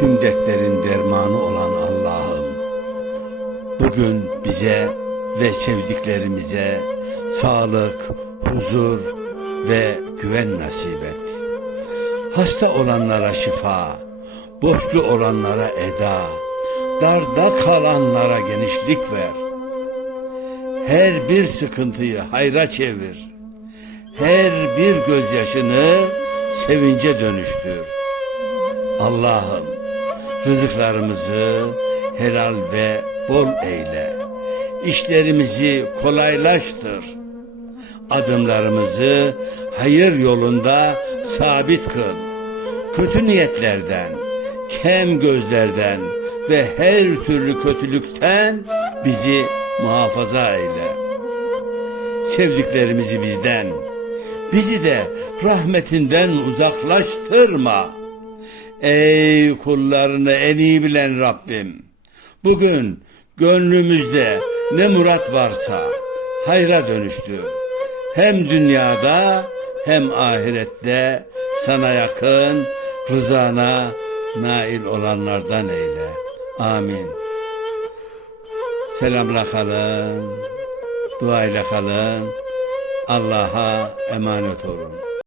tüm dertlerin dermanı olan Allah'ım, bugün bize ve sevdiklerimize sağlık, huzur ve güven nasip et. Hasta olanlara şifa, borçlu olanlara eda, darda kalanlara genişlik ver. Her bir sıkıntıyı hayra çevir. Her bir gözyaşını sevince dönüştür. Allah'ım rızıklarımızı helal ve bol eyle. İşlerimizi kolaylaştır. Adımlarımızı hayır yolunda sabit kıl. Kötü niyetlerden, kem gözlerden ve her türlü kötülükten bizi muhafaza eyle. Sevdiklerimizi bizden, bizi de rahmetinden uzaklaştırma. Ey kullarını en iyi bilen Rabbim, bugün gönlümüzde ne murat varsa hayra dönüştür. Hem dünyada hem ahirette sana yakın, rızana nail olanlardan eyle. Amin. Selamla kalın, duayla kalın, Allah'a emanet olun.